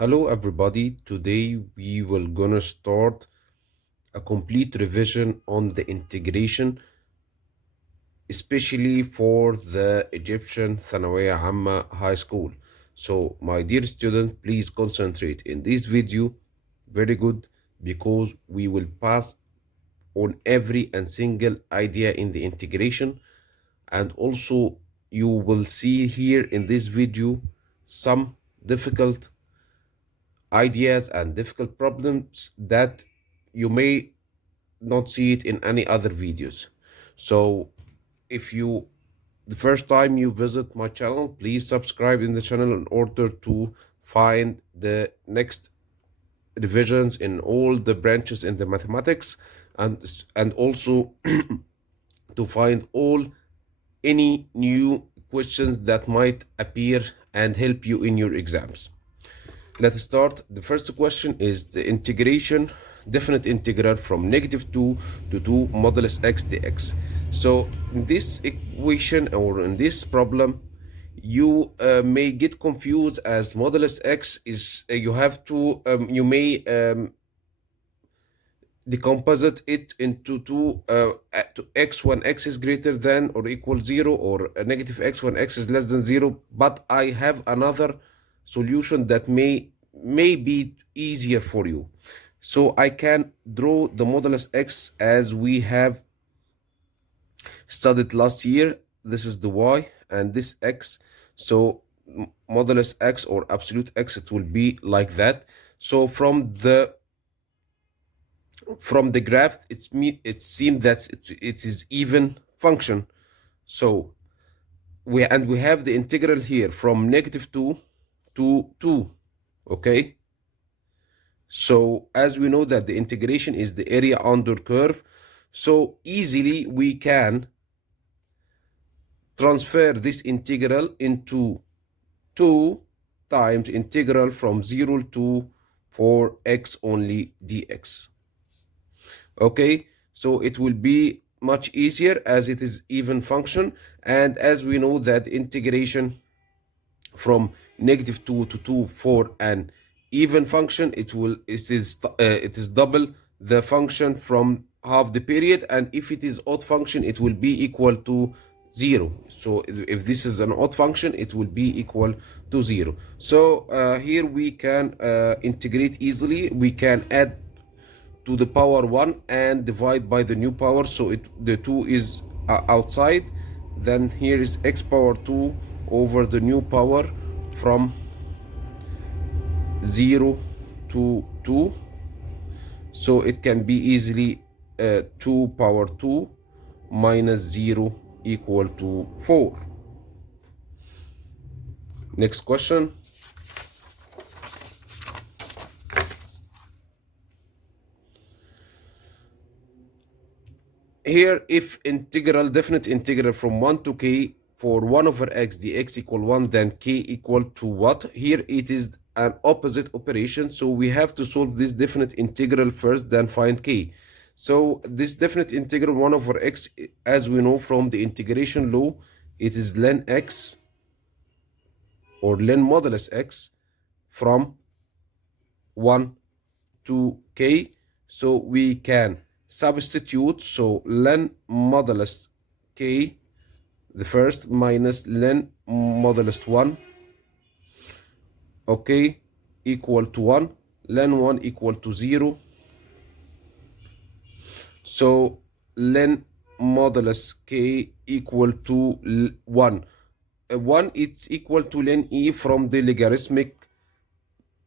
Hello everybody, today we will gonna start a complete revision on the integration, especially for the Egyptian ثانوية عامة high school. So my dear students, please concentrate in this video very good, because we will pass on every and single idea in the integration, and also you will see here in this video some difficult ideas and difficult problems that you may not see it in any other videos. So if you the first time you visit my channel, please subscribe in the channel in order to find the next revisions in all the branches in the mathematics, and also to find all any new questions that might appear and help you in your exams. Let's start. The first question is the integration, definite integral from -2 to 2 modulus x dx. So in this equation or in this problem, you may get confused, as modulus x is you have to you may decompose it into two to x when x is greater than or equal 0, or a negative x when x is less than 0. But I have another solution that may be easier for you. So I can draw the modulus x as we have studied last year. This is the y and this x. So modulus x or absolute x, it will be like that. So from the graph, it seems that it is even function. So we have the integral here from -2 to 2. Okay, so as we know that the integration is the area under curve, so easily we can transfer this integral into 2 times integral from 0 to 4x only dx. Okay, so it will be much easier as it is even function, and as we know that integration from -2 to 2 for an even function, it is double the function from half the period, and if it is odd function, it will be equal to 0. So if this is an odd function, it will be equal to 0. So here we can integrate easily. We can add to the power 1 and divide by the new power, so the 2 is outside. Then here is x power 2 over the new power from 0 to 2, so it can be easily 2 power 2 minus 0 equal to 4. Next question. Here, if definite integral from 1 to k for 1 over x dx equal 1, then k equal to what? Here it is an opposite operation, so we have to solve this definite integral first, then find k. So this definite integral 1 over x, as we know from the integration law, it is ln x or ln modulus x from 1 to k. So we can substitute, so ln modulus k, the first, minus ln modulus 1, okay, equal to 1. Ln 1 equal to 0. So ln modulus k equal to 1. 1, it's equal to ln e from the logarithmic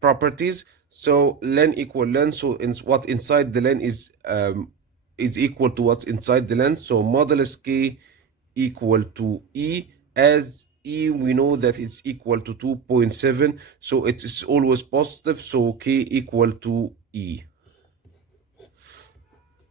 properties. So ln equal ln, so what inside the ln is equal to what's inside the ln. So modulus k equal to e, as e we know that it's equal to 2.7, so it is always positive, so k equal to e.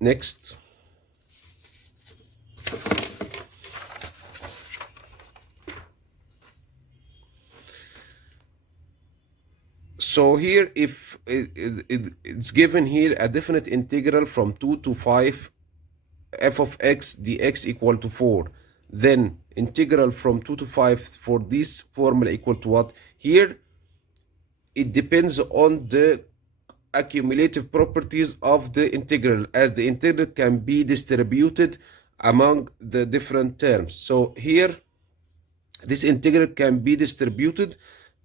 Next. So here, if it's given here a definite integral from 2 to 5 f of x dx equal to 4, then integral from 2 to 5 for this formula equal to what? Here it depends on the accumulative properties of the integral, as the integral can be distributed among the different terms. So here this integral can be distributed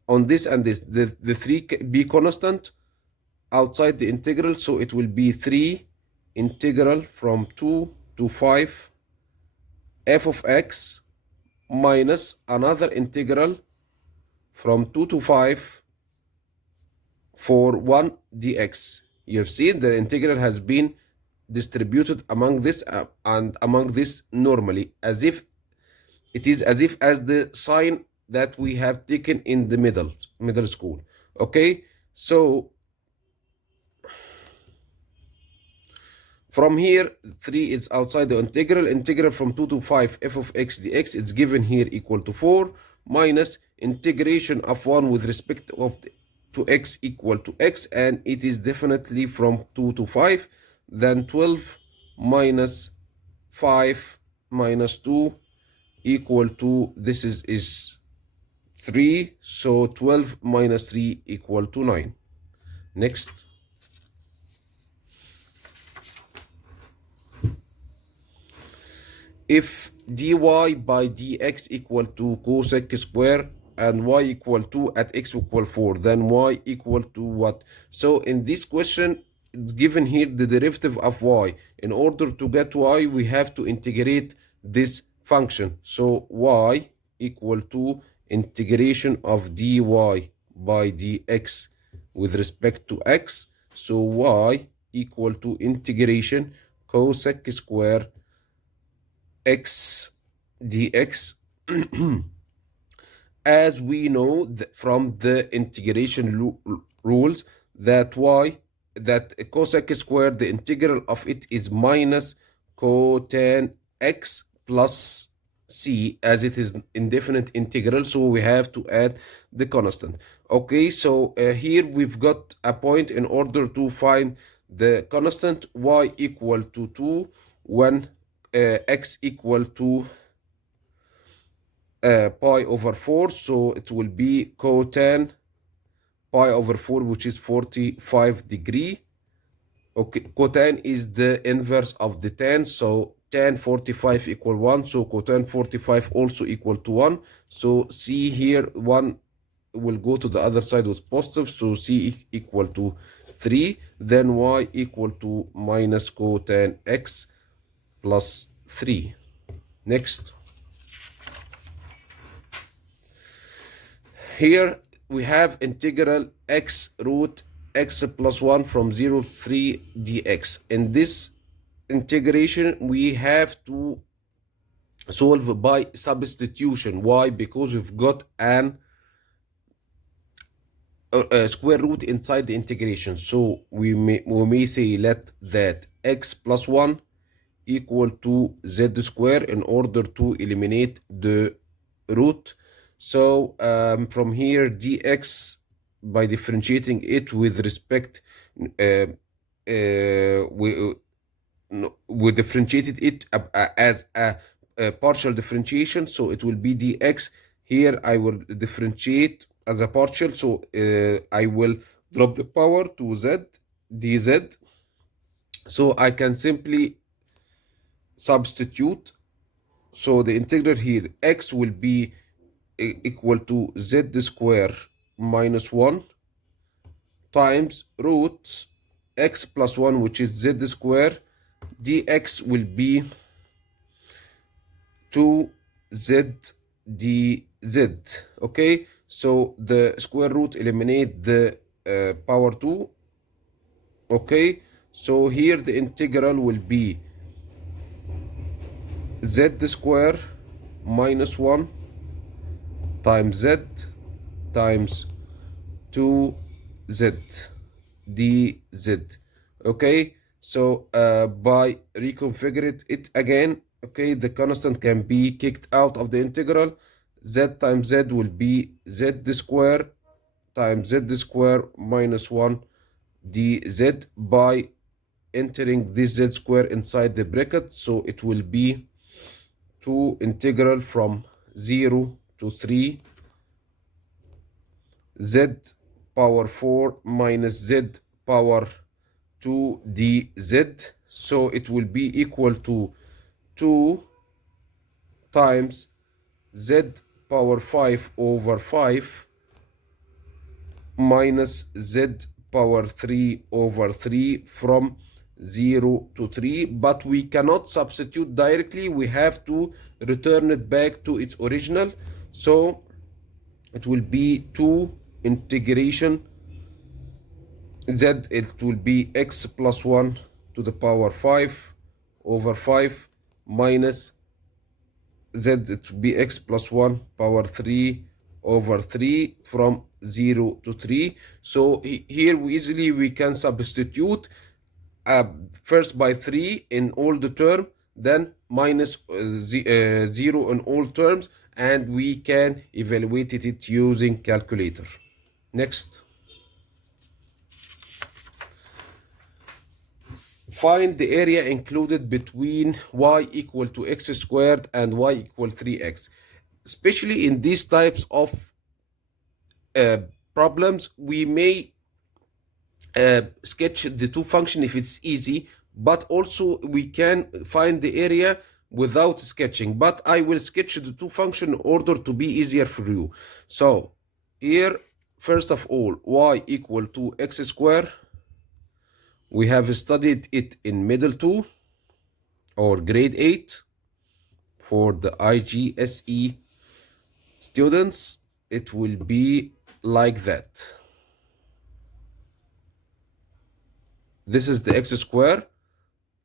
on this and this. The 3 be constant outside the integral, so it will be 3 integral from 2 to 5 f of x minus another integral from 2 to 5 for 1 dx. You have seen the integral has been distributed among this and among this normally, as if it is as the sign that we have taken in the middle school. Okay, so from here 3 is outside the integral from 2 to 5 f of x dx. It's given here equal to 4 minus integration of 1 with respect of to x equal to x, and it is definitely from 2 to 5. Then 12 minus 5 minus 2 equal to, this is 3, so 12 minus 3 equal to 9. Next. If dy by dx equal to cosec square and y equal to at x equal 4, then y equal to what? So in this question, it's given here the derivative of y. In order to get y, we have to integrate this function. So y equal to integration of dy by dx with respect to x. So y equal to integration cosec square x dx. As we know from the integration rules that cosec squared, the integral of it is minus cotan x plus c, as it is indefinite integral, so we have to add the constant. Okay, so here we've got a point. In order to find the constant, y equal to 2 when x equal to pi over 4, so it will be cotan pi over 4, which is 45 degree. Okay, cotan is the inverse of the tan, so tan 45 equal 1, so cotan 45 also equal to 1. So c here 1 will go to the other side with positive, so c equal to 3. Then y equal to minus cotan x plus 3. Next. Here we have integral x root x plus 1 from 0 to 3 dx. In this integration, we have to solve by substitution. Why? Because we've got an square root inside the integration. So we may say let that x plus 1 equal to z square in order to eliminate the root. So from here dx, by differentiating it with respect, we differentiated it as a partial differentiation, so it will be dx. Here I will differentiate as a partial, so I will drop the power to z dz, so I can simply substitute. So the integral here x will be equal to z square minus 1 times root x plus 1, which is z square, dx will be 2z dz. Okay, so the square root eliminate the power 2. Okay, so here the integral will be z square minus 1 times z times 2z dz. Okay, so by reconfiguring it again, okay, the constant can be kicked out of the integral. Z times z will be z square times z square minus 1 dz by entering this z square inside the bracket. So it will be 2 integral from 0 to 3 z power 4 minus z power 2 dz. So it will be equal to 2 times z power 5 over 5 minus z power 3 over 3 from 0 to 3, but we cannot substitute directly. We have to return it back to its original. So it will be 2 integration z, it will be x plus 1 to the power 5 over 5 minus z, it will be x plus 1 power 3 over 3 from 0 to 3. So here we can substitute first by 3 in all the term, then minus 0 in all terms, and we can evaluate it using calculator. Next. Find the area included between y equal to x squared and y equal 3x. Especially in these types of problems, we may sketch the two functions if it's easy, but also we can find the area without sketching. But I will sketch the two functions in order to be easier for you. So here, first of all, y equal to x squared. We have studied it in middle 2 or grade 8 for the IGSE students. It will be like that. This is the x square,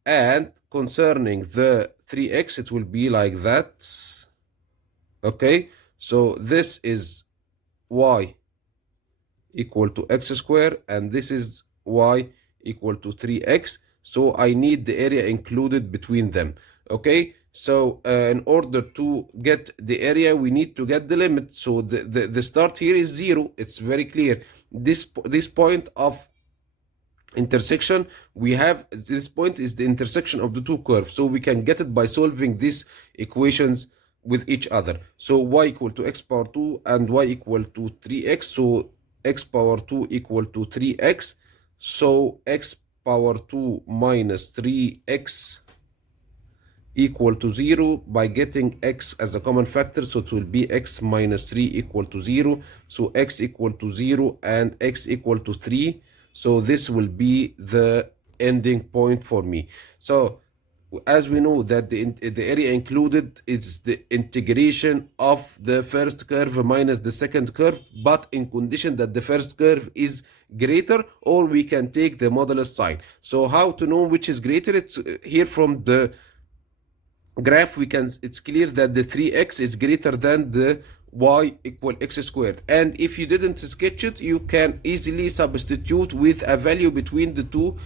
and concerning the 3x, it will be like that. Okay, so this is y equal to x square, and this is y equal to 3x. So I need the area included between them. Okay, so in order to get the area, we need to get the limit. So the start here is 0. It's very clear. This point of intersection, we have this point is the intersection of the two curves, so we can get it by solving these equations with each other. So y equal to x power 2 and y equal to 3x, so x power 2 equal to 3x, so x power 2 minus 3x equal to 0 by getting x as a common factor, so it will be x minus 3 equal to 0, so x equal to 0 and x equal to 3. So this will be the ending point for me. So as we know that the area included is the integration of the first curve minus the second curve, but in condition that the first curve is greater, or we can take the modulus sign. So how to know which is greater? It's here from the graph, it's clear that the 3x is greater than the y equal x squared, and if you didn't sketch it, you can easily substitute with a value between the two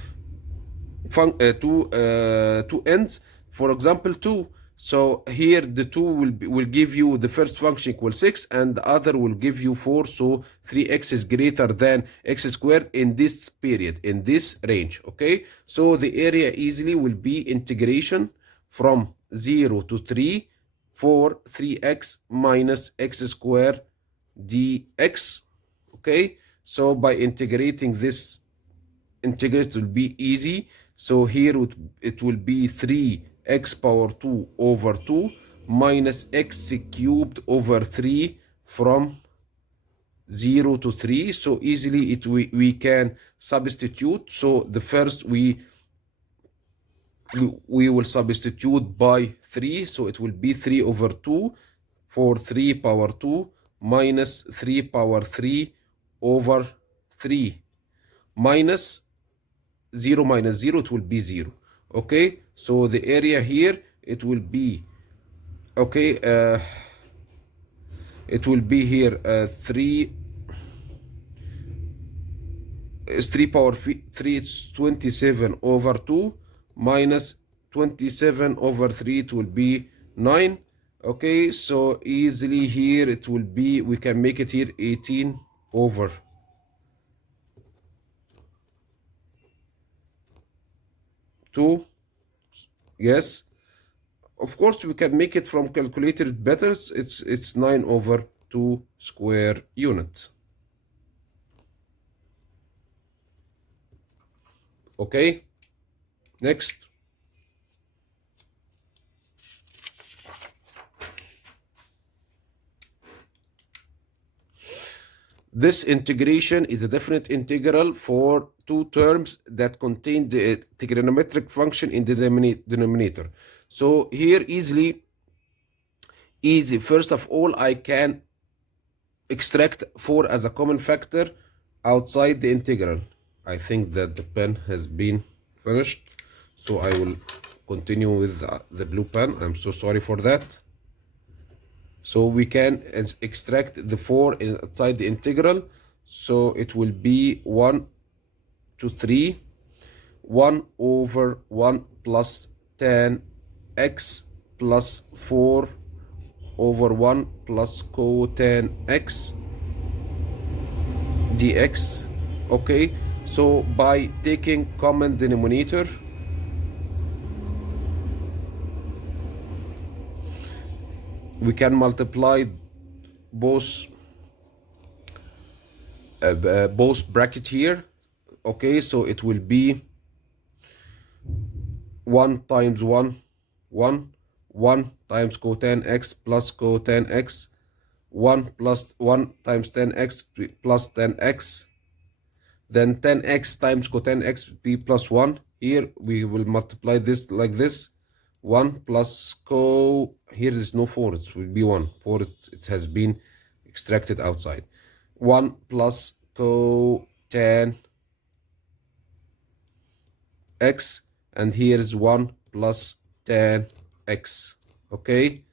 ends. For example, 2. So here the 2 will give you the first function equal 6, and the other will give you 4. So 3x is greater than x squared in this period, in this range. Okay, so the area easily will be integration from 0 to 3 for 3x minus x squared dx. Okay, so by integrating this, integrate will be easy. So here it will be 3x power 2 over 2 minus x cubed over 3 from 0 to 3. So easily we can substitute. So the first we will substitute by 3, so it will be 3 over 2 for 3 power 2 minus 3 power 3 over 3 minus 0 minus 0, it will be 0. Okay, so the area here, it will be, okay, it will be here 3 is 3 power 3, it's 27 over 2 minus 27 over 3, it will be 9. Okay, so easily here it will be, we can make it here 18 over 2. Yes, of course we can make it from calculator better. It's 9 over 2 square unit. Okay, next. This integration is a definite integral for two terms that contain the trigonometric function in the denominator. So here easy. First of all, I can extract 4 as a common factor outside the integral. I think that the pen has been finished, so I will continue with the blue pen. I'm so sorry for that. So we can extract the 4 inside the integral. So it will be 1 to 3, 1 over 1 plus 10x plus 4 over 1 plus cot x dx. Okay, so by taking common denominator, we can multiply both bracket here. Okay, so it will be 1 times 1 1 times cot x plus cot x, 1 plus 1 times 10x plus 10x, then 10x times cot x be plus 1. Here we will multiply this like this, 1 plus here is no 4, it will be 1, 4 it has been extracted outside, 1 plus cot x, and here is 1 plus 10x. Okay,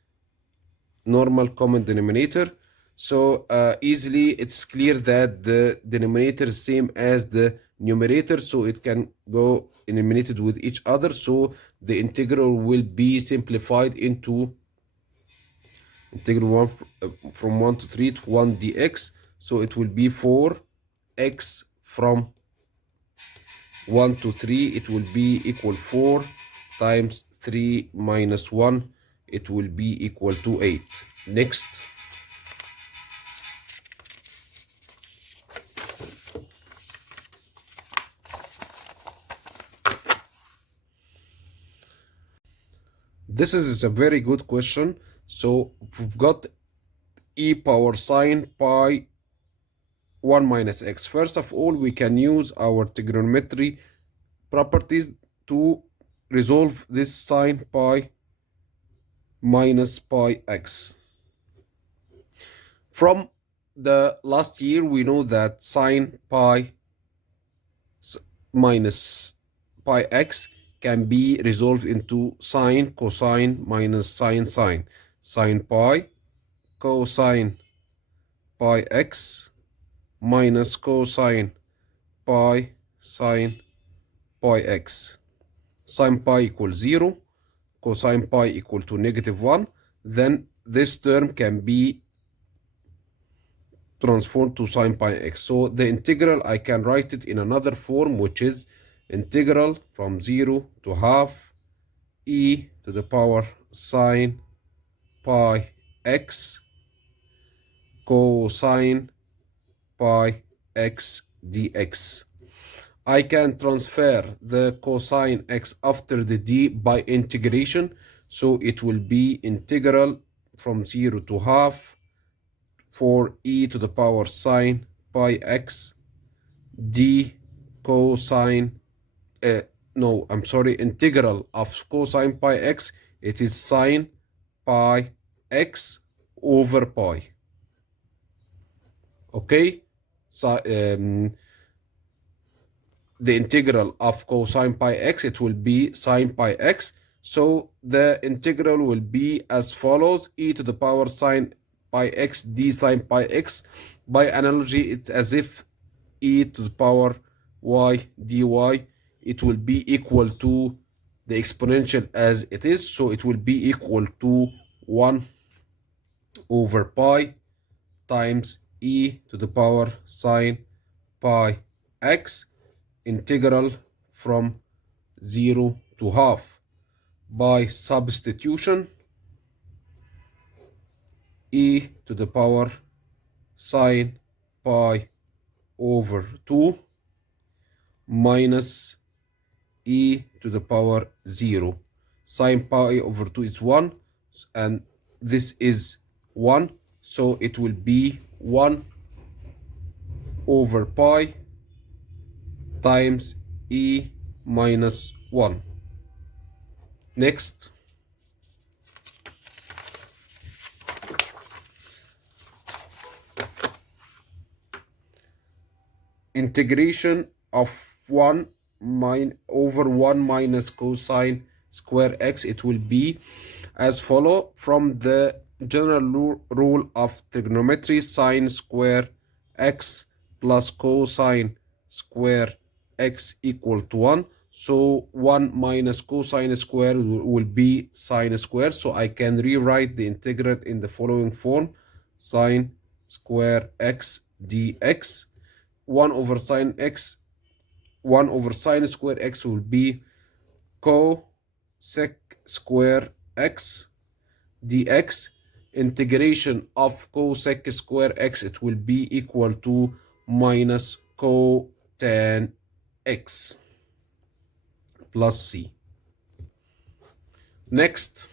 normal common denominator. So easily it's clear that the denominator is same as the numerator, so it can go eliminated with each other. So the integral will be simplified into integral 1 from 1 to 3 to 1 dx. So it will be 4x from 1 to 3. It will be equal 4 times 3 minus 1. It will be equal to 8. Next. This is a very good question. So we've got e power sine pi 1 minus x. First of all, we can use our trigonometry properties to resolve this sine pi minus pi x. From the last year, we know that sine pi minus pi x can be resolved into sine cosine minus sine sine. Sine pi cosine pi x minus cosine pi sine pi x. Sine pi equals 0, cosine pi equal to -1. Then this term can be transformed to sine pi x. So the integral, I can write it in another form, which is integral from 0 to half e to the power sine pi x cosine pi x dx. I can transfer the cosine x after the d by integration, so it will be integral from 0 to half for e to the power sine pi x d cosine no, I'm sorry, integral of cosine pi x, it is sine pi x over pi. Okay, so the integral of cosine pi x, it will be sine pi x. So the integral will be as follows: e to the power sine pi x d sine pi x. By analogy, it's as if e to the power y dy, it will be equal to the exponential as it is, so it will be equal to 1 over pi times e to the power sine pi x integral from 0 to half. By substitution, e to the power sine pi over 2 minus e to the power 0. Sine pi over 2 is 1, and this is 1, so it will be 1 over pi times e minus 1. Next, integration of 1 over 1 minus cosine square x, it will be as follow. From the general rule of trigonometry, sine square x plus cosine square x equal to 1. So 1 minus cosine square will be sine square. So I can rewrite the integral in the following form: sine square x dx. 1 over sine square x will be cosec square x dx. Integration of cosec square x, it will be equal to minus cotan x plus c. Next,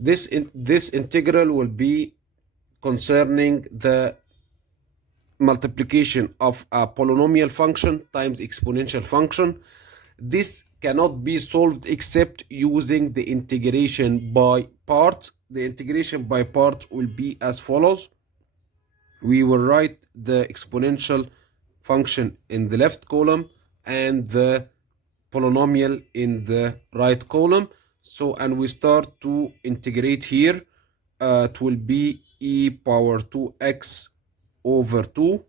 this integral will be concerning the multiplication of a polynomial function times exponential function. This cannot be solved except using the integration by parts. The integration by parts will be as follows. We will write the exponential function in the left column and the polynomial in the right column. So, and we start to integrate here. It will be e power 2x over 2,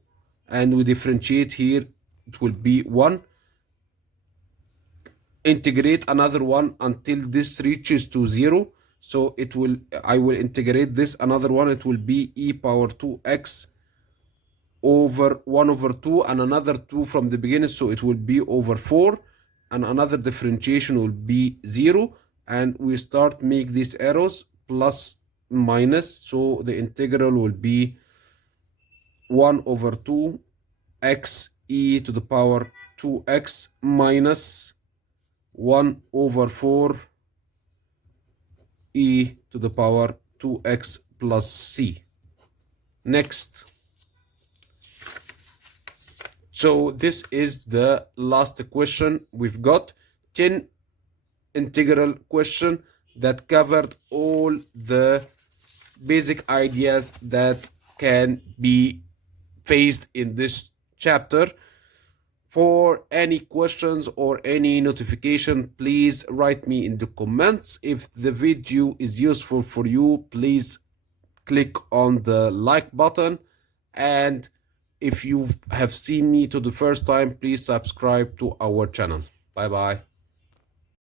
and we differentiate here, it will be 1. Integrate another one until this reaches to 0. So it will, I will integrate this another one, it will be e power 2x over 1 over 2, and another 2 from the beginning, so it will be over 4, and another differentiation will be 0, and we start make these arrows plus minus, so the integral will be 1 over 2 x e to the power 2x minus 1 over 4 e to the power 2x plus c. Next, so this is the last question. We've got 10 integral question that covered all the basic ideas that can be faced in this chapter. For any questions or any notification, please write me in the comments. If the video is useful for you, please click on the like button, and if you have seen me to the first time, please subscribe to our channel. Bye bye.